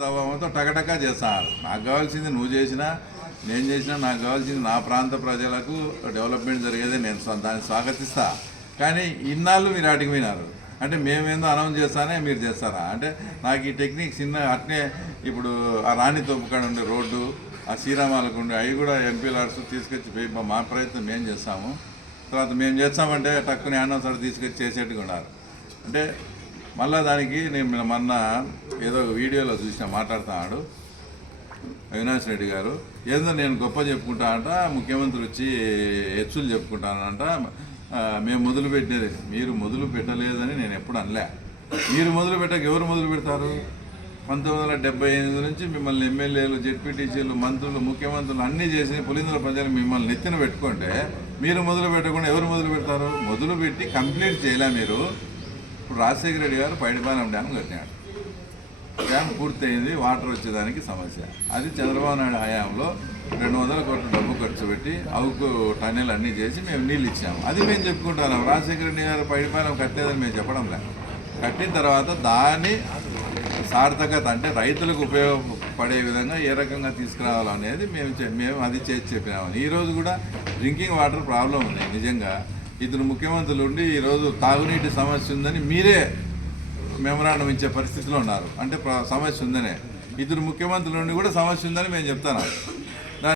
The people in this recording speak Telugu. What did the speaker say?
ప్రభావంతో టకటకా చేస్తారు. నాకు కావాల్సింది నువ్వు చేసినా నేను చేసినా నాకు కావాల్సింది నా ప్రాంత ప్రజలకు డెవలప్మెంట్ జరిగేదే, నేను దాన్ని స్వాగతిస్తా. కానీ ఇన్నాళ్ళు మీరు ఆటికి పోయినారు అంటే మేమేందో అనౌన్స్ చేస్తానే మీరు చేస్తారా అంటే నాకు ఈ టెక్నిక్ చిన్న అట్నే ఇప్పుడు ఆ రాణి తోపుకాడ ఉండే రోడ్డు ఆ శ్రీరామాలకు ఉండే అవి కూడా ఎంపీ లాడ్స్ తీసుకొచ్చి మా ప్రయత్నం మేము చేస్తాము. తర్వాత మేము చేస్తామంటే టక్కుని అన్నోసారి తీసుకొచ్చి చేసేట్టుగా ఉన్నారు. అంటే మళ్ళీ దానికి నేను మొన్న ఏదో ఒక వీడియోలో చూసిన మాట్లాడుతున్నాడు అవినాష్ రెడ్డి గారు, ఏదో నేను గొప్ప చెప్పుకుంటానంట, ముఖ్యమంత్రి వచ్చి హెచ్చులు చెప్పుకుంటానంట. మేము మొదలుపెట్టేది మీరు మొదలు పెట్టలేదని నేను ఎప్పుడు అనలే. మీరు మొదలు పెట్టక ఎవరు మొదలు పెడతారు? 1978 నుంచి మిమ్మల్ని ఎమ్మెల్యేలు, జెడ్పీటీసీలు, మంత్రులు, ముఖ్యమంత్రులు అన్నీ చేసి పులిందుల ప్రజలు మిమ్మల్ని నెత్తిన పెట్టుకుంటే మీరు మొదలు పెట్టకుండా ఎవరు మొదలు పెడతారు? మొదలు పెట్టి కంప్లీట్ చేయలే మీరు. ఇప్పుడు రాజశేఖర రెడ్డి గారు పైడిపాలెం డ్యామ్ కట్టినాడు. డ్యామ్ పూర్తయింది, వాటర్ వచ్చేదానికి సమస్య. అది చంద్రబాబు నాయుడు హయాంలో 200 కోట్ల డబ్బు ఖర్చు పెట్టి అవుకు టన్నెల్ అన్నీ చేసి మేము నీళ్ళు ఇచ్చాము. అది మేము చెప్పుకుంటున్నాం. రాజశేఖర రెడ్డి గారు పైడిపాలెం కట్టలేదని మేము చెప్పడం లేదు. కట్టిన తర్వాత దాన్ని సార్థకత అంటే రైతులకు ఉపయోగపడే విధంగా ఏ రకంగా తీసుకురావాలనేది మేము అది చేసి చెప్పినాము. ఈరోజు కూడా డ్రింకింగ్ వాటర్ ప్రాబ్లం ఉంది. నిజంగా ఇద్దరు ముఖ్యమంత్రులు ఉండి ఈరోజు తాగునీటి సమస్య ఉందని మీరే మెమరాండం ఇచ్చే పరిస్థితిలో ఉన్నారు. అంటే సమస్య ఉందనే ఇద్దరు ముఖ్యమంత్రుల నుండి కూడా సమస్య ఉందని మేము చెప్తాను.